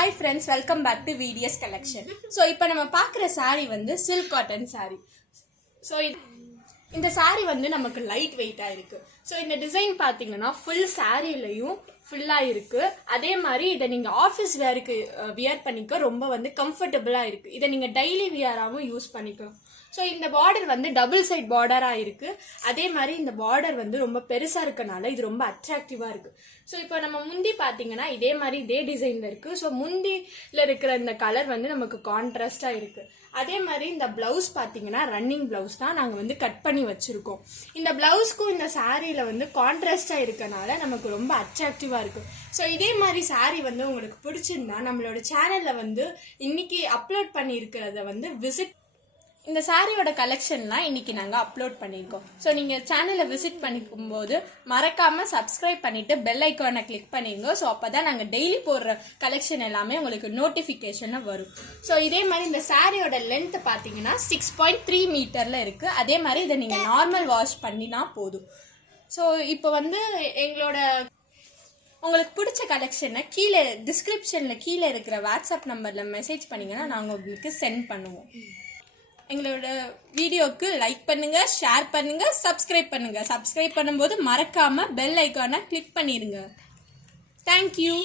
Hi friends, welcome back to VDS collection. So இப்போ நம்ம பார்க்குற saree வந்து silk cotton saree. So இந்த saree வந்து நமக்கு லைட் வெயிட்டாக இருக்குது. ஸோ இந்த டிசைன் பார்த்தீங்கன்னா ஃபுல் சாரீலையும் ஃபுல்லாக இருக்குது. அதே மாதிரி இதை நீங்கள் ஆஃபீஸ் வேருக்கு வியர் பண்ணிக்க ரொம்ப வந்து கம்ஃபர்டபுளாக இருக்குது. இதை நீங்கள் டெய்லி வியராகவும் யூஸ் பண்ணிக்கலாம். ஸோ இந்த பார்டர் வந்து டபுள் சைட் பார்டராக இருக்குது. அதே மாதிரி இந்த பார்டர் வந்து ரொம்ப பெருசாக இருக்கனால இது ரொம்ப அட்ராக்டிவாக இருக்குது. ஸோ இப்போ நம்ம முந்தி பார்த்தீங்கன்னா இதே மாதிரி இதே டிசைனில் இருக்குது. ஸோ முந்தியில் இருக்கிற இந்த கலர் வந்து நமக்கு கான்ட்ராஸ்டாக இருக்குது. அதே மாதிரி இந்த பிளவுஸ் பார்த்தீங்கன்னா ரன்னிங் பிளவுஸ் தான் நாங்கள் வந்து கட் பண்ணி வச்சுருக்கோம். இந்த பிளவுஸ்க்கும் இந்த சாரியில் வந்து கான்ட்ராஸ்டாக இருக்கனால நமக்கு ரொம்ப அட்ராக்டிவாக இருக்குது. ஸோ இதே மாதிரி சாரீ வந்து உங்களுக்கு பிடிச்சிருந்தா நம்மளோட சேனலில் வந்து இன்னைக்கு அப்லோட் பண்ணியிருக்கிறத வந்து விசிட் இந்த சாரியோட கலெக்ஷன்லாம் இன்னைக்கு நாங்கள் அப்லோட் பண்ணியிருக்கோம். ஸோ நீங்கள் சேனலை விசிட் பண்ணிக்கும் போது மறக்காமல் சப்ஸ்கிரைப் பண்ணிவிட்டு பெல் ஐக்கானை கிளிக் பண்ணிடுங்க. ஸோ அப்போ தான் நாங்கள் டெய்லி போடுற கலெக்ஷன் எல்லாமே உங்களுக்கு நோட்டிஃபிகேஷனாக வரும். ஸோ இதே மாதிரி இந்த சாரியோட லென்த் பார்த்தீங்கன்னா 6.3 மீட்டரில் இருக்குது. அதே மாதிரி இதை நீங்கள் நார்மல் வாஷ் பண்ணினா போதும். ஸோ இப்போ வந்து எங்களோட உங்களுக்கு பிடிச்ச கலெக்ஷனை கீழே டிஸ்கிரிப்ஷனில் கீழே இருக்கிற வாட்ஸ்அப் நம்பரில் மெசேஜ் பண்ணிங்கன்னா நாங்கள் உங்களுக்கு சென்ட் பண்ணுவோம். எங்களோட வீடியோக்கு லைக் பண்ணுங்க, ஷேர் பண்ணுங்க, சப்ஸ்கிரைப் பண்ணுங்க. சப்ஸ்கிரைப் பண்ணும்போது மறக்காம பெல் ஐக்கானை கிளிக் பண்ணிடுங்க. தேங்க்யூ.